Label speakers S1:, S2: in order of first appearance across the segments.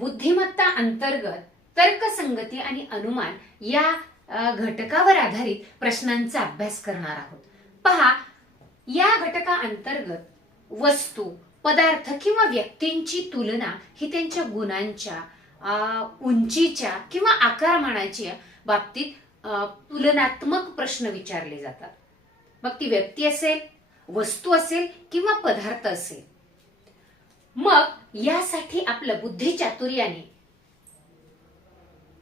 S1: बुद्धिमत्ता अंतर्गत तर्कसंगती आणि अनुमान या घटकावर आधारित प्रश्नांचा अभ्यास करणार आहोत. पहा या घटका अंतर्गत वस्तू पदार्थ किंवा व्यक्तींची तुलना ही त्यांच्या गुणांच्या उंचीच्या किंवा आकारमानाच्या बाबतीत तुलनात्मक प्रश्न विचारले जातात. मग ती व्यक्ती असेल वस्तू असेल किंवा पदार्थ असेल मग यासाठी आपलं बुद्धी चातुर्याने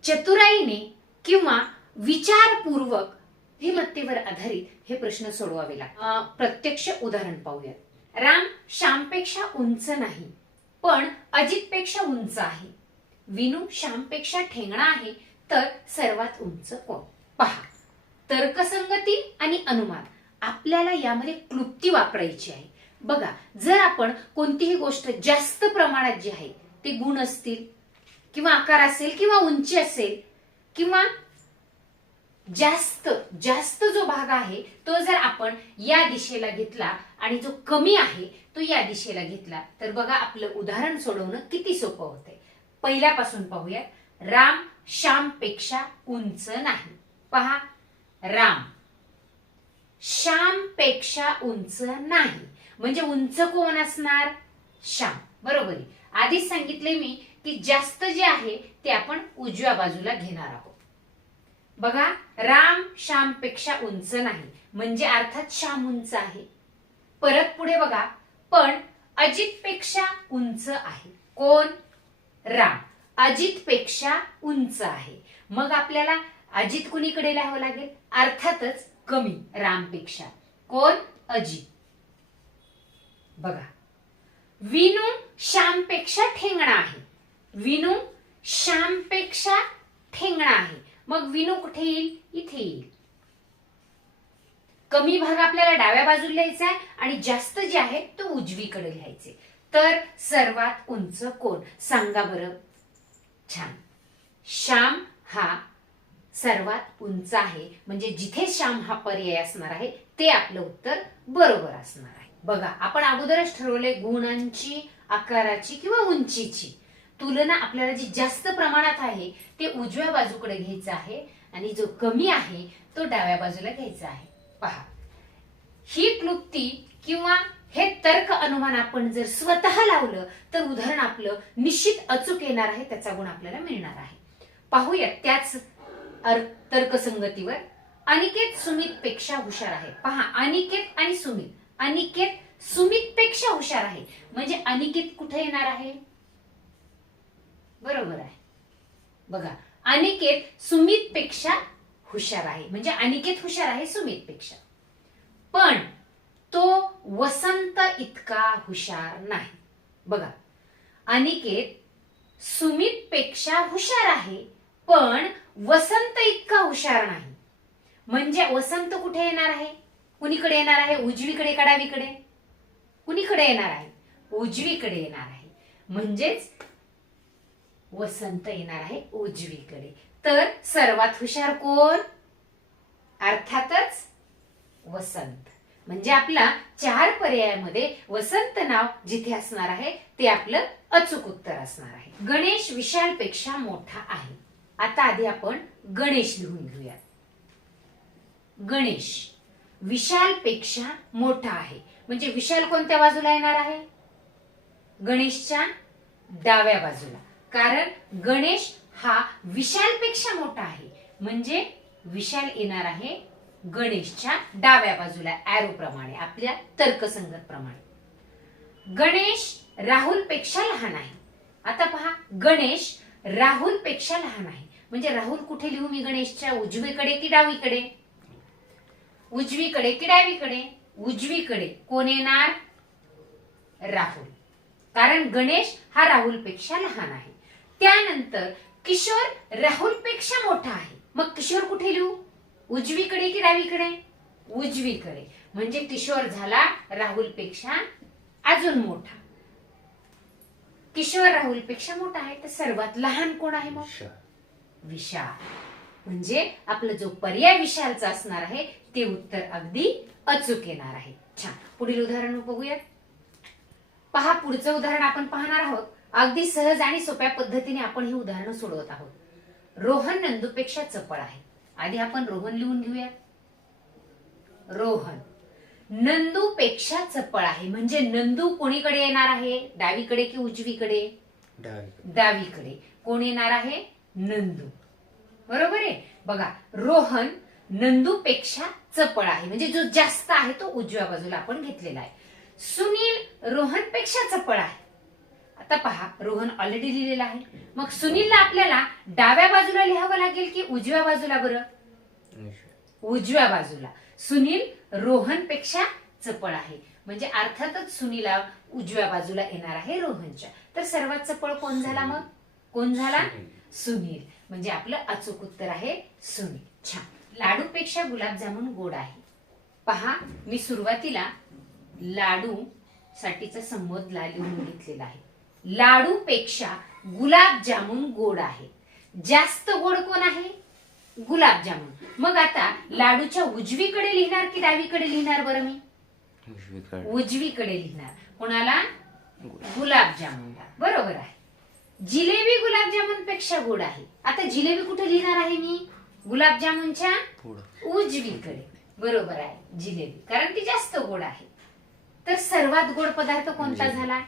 S1: चतुराईने किंवा विचारपूर्वक बुद्धिमत्तेवर आधारित हे प्रश्न सोडवावे लागतात. प्रत्यक्ष उदाहरण पाहूयात. राम श्यामपेक्षा उंच नाही पण अजितपेक्षा उंच आहे. विनू श्यामपेक्षा ठेंगणा आहे तर सर्वात उंच कोण? पहा तर्कसंगती आणि अनुमान. आपल्याला यामध्ये क्लुप्ती वापरायची आहे. बघा जर आपण कोणतीही गोष्ट जास्त प्रमाणात जी आहे ते गुण असतील किंवा आकार असेल किंवा उंची असेल किंवा जास्त जास्त जो भाग आहे तो जर आपण या दिशेला घेतला आणि जो कमी आहे तो या दिशेला घेतला तर बघा आपलं उदाहरण सोडवणं किती सोपं होतंय. पहिल्यापासून पाहूया राम श्यामपेक्षा उंच नाही. पहा राम. श्यामपेक्षा उंच नाही. म्हणजे उंच कोण असणार? श्याम. बरोबर. आधीच सांगितले मी की जास्त जे आहे ते आपण उजव्या बाजूला घेणार आहोत. बघा राम श्यामपेक्षा उंच नाही. म्हणजे अर्थात श्याम उंच आहे. परत पुढे बघा. पण अजितपेक्षा उंच आहे. कोण? राम. अजितपेक्षा उंच आहे. मग आपल्याला अजित कुणीकडे लिहावं लागेल? अर्थातच कमी रामपेक्षा. कोण? अजित. बघा. विनू श्यामपेक्षा ठेंगणा आहे. विनू श्यामपेक्षा ठेंगणा आहे. मग विनू कुठे येईल? इथे येईल. कमी भाग आपल्याला डाव्या बाजूला लिहायचा आहे आणि जास्त जे आहे तो उजवीकडे लिहायचे. तर सर्वात उंच कोण? सांगा बरं. छान. श्याम हा सर्वात उंच आहे. म्हणजे जिथे श्याम हा पर्याय असणार आहे ते आपलं उत्तर बरोबर असणार आहे. बघा आपण अगोदरच ठरवले गुणांची आकाराची किंवा उंचीची. तुलना आपल्याला जी जास्त प्रमाणात आहे ते उजव्या बाजूकडे घ्यायचं आहे आणि जो कमी आहे तो डाव्या बाजूला घ्यायचा आहे. पहा. ही क्लुप्ती किंवा हे तर्क अनुमान आपण जर स्वतः लावलं तर उदाहरण आपलं निश्चित अचूक येणार आहे त्याचा गुण आपल्याला मिळणार आहे. पाहूया त्याच तर्कसंगतीवर अनिकेत सुमित पेक्षा हुशार आहे. पहा अनिकेत आणि सुमित. अनिकेत सुमित पेक्षा हुशार आहे. म्हणजे अनिकेत कुठे येणार आहे? बरोबर आहे. बघा अनिकेत सुमित पेक्षा हुशार आहे. म्हणजे अनिकेत हुशार आहे सुमित पेक्षा पण तो वसंत इतका हुशार नाही. बघा अनिकेत सुमित पेक्षा हुशार आहे पण वसंत इतका हुशार नाही. म्हणजे वसंत कुठे येणार आहे? कुणीकडे येणार आहे? उजवीकडे का डावीकडे कुणीकडे येणार आहे? उजवीकडे येणार आहे. म्हणजेच वसंत येणार आहे उजवीकडे. तर सर्वात हुशार कोण? अर्थातच वसंत. म्हणजे आपला चार पर्यायामध्ये वसंत नाव जिथे असणार आहे ते आपलं अचूक उत्तर असणार आहे. गणेश विशालपेक्षा मोठा आहे. आता आधी आपण गणेश लिहून घेऊयात. गणेश. विशालपेक्षा मोठा आहे. म्हणजे विशाल कोणत्या बाजूला येणार आहे? गणेशच्या डाव्या बाजूला. कारण गणेश हा विशालपेक्षा मोठा आहे. म्हणजे विशाल येणार आहे गणेशच्या डाव्या बाजूला ऍरो प्रमाणे आपल्या तर्कसंगत प्रमाणे. गणेश राहुलपेक्षा लहान आहे. आता पहा गणेश राहुलपेक्षा लहान आहे. म्हणजे राहुल कुठे लिहू मी गणेशच्या? उजवीकडे की डावीकडे? उजवीकडे की डावीकडे उजवीकडे. कोण येणार? राहुल. कारण गणेश हा राहुलपेक्षा लहान आहे. त्यानंतर किशोर राहुलपेक्षा मोठा आहे. मग किशोर कुठे लिहू? उजवीकडे की डावीकडे उजवीकडे. म्हणजे किशोर झाला राहुलपेक्षा अजून मोठा. किशोर राहुलपेक्षा मोठा आहे तर सर्वात लहान कोण आहे मग? विशाल. म्हणजे आपला जो पर्याय विशालचा असणार आहे ते उत्तर अगदी अचूक येणार आहे. छान. पुढील उदाहरण बघूयात. पहा पुढचं उदाहरण आपण पाहणार आहोत. अगदी सहज आणि सोप्या पद्धतीने आपण ही उदाहरणं सोडवत आहोत. रोहन नंदूपेक्षा चपळ आहे. आधी आपण रोहन लिहून घेऊयात रोहन. नंदूपेक्षा चपळ आहे. म्हणजे नंदू कोणीकडे येणार आहे? डावीकडे की उजवीकडे?
S2: डावीकडे.
S1: कोण येणार आहे? नंदू. बरोबर आहे? बघा रोहन नंदूपेक्षा चपळ आहे. म्हणजे जो जास्त आहे तो उजव्या बाजूला आपण घेतलेला आहे. सुनील रोहनपेक्षा चपळ आहे. आता पहा रोहन ऑलरेडी लिहिलेला आहे. मग सुनीलला आपल्याला डाव्या बाजूला लिहावं लागेल की उजव्या बाजूला बरं?
S2: उजव्या.
S1: बाजूला. सुनील रोहनपेक्षा चपळ आहे. म्हणजे अर्थातच सुनीला उजव्या बाजूला येणार आहे रोहनच्या. तर सर्वात चपळ कोण झाला मग? कोण झाला? सुनील. म्हणजे आपलं अचूक उत्तर आहे सुनील. छान. लाडूपेक्षा गुलाबजामुन गोड आहे. पहा मी सुरुवातीला लाडू साठीचा संबोधला लिहून घेतलेला आहे. लाडूपेक्षा गुलाबजामुन गोड आहे. जास्त गोड कोण आहे? गुलाबजामुन. मग आता लाडूच्या उजवीकडे लिहिणार की डावीकडे लिहिणार बरं मी?
S2: उजवीकडे.
S1: उजवीकडे लिहिणार. कोणाला? गुलाबजामुनला. बरोबर आहे. जिलेबी गुलाबजामुनपेक्षा गोड आहे. आता जिलेबी कुठे लिहिणार आहे मी? गुलाबजामुनच्या उजवीकडे. बरोबर आहे जिलेबी. कारण ती जास्त गोड आहे. तर सर्वात गोड पदार्थ कोणता. झाला?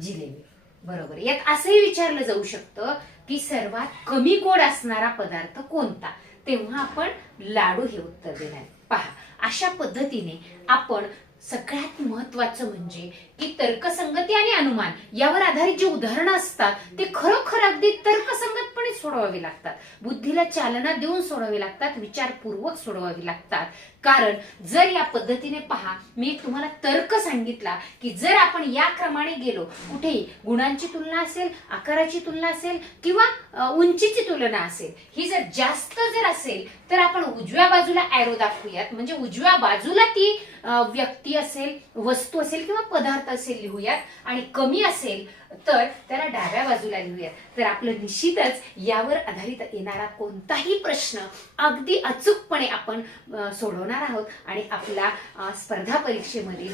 S1: जिलेबी. बरोबर. यात असंही विचारलं जाऊ शकतं की सर्वात कमी गोड असणारा पदार्थ कोणता? तेव्हा आपण लाडू हे उत्तर देणार. पहा अशा पद्धतीने आपण सगळ्यात महत्वाचं म्हणजे की तर्कसंगती आणि अनुमान यावर आधारित जी उदाहरणं असतात ते खरोखर अगदी तर्कसंगतपणे सोडवावी लागतात. बुद्धीला चालना देऊन सोडवावी लागतात विचारपूर्वक सोडवावी लागतात. कारण जर या पद्धतीने पहा मी तुम्हाला तर्क सांगितला की जर आपण या क्रमाने गेलो कुठेही गुणांची तुलना असेल आकाराची तुलना असेल किंवा उंचीची तुलना असेल ही जर जास्त जर असेल तर आपण उजव्या बाजूला अॅरो दाखवूयात. म्हणजे उजव्या बाजूला ती व्यक्ती असेल वस्तू असेल किंवा पदार्थ असेल लिहूयात. आणि कमी असेल तर त्याला डाव्या बाजूला लिहूयात तर आपलं निश्चितच यावर आधारित येणारा कोणताही प्रश्न अगदी अचूकपणे आपण सोडवणार आहोत आणि आपला स्पर्धा परीक्षेमधील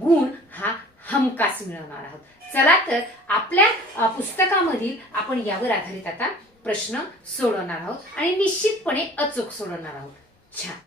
S1: गुण हा हमखास मिळवणार आहोत. चला तर आपल्या पुस्तकामधील आपण यावर आधारित आता प्रश्न सोडवणार आहोत आणि निश्चितपणे अचूक सोडवणार आहोत. छान.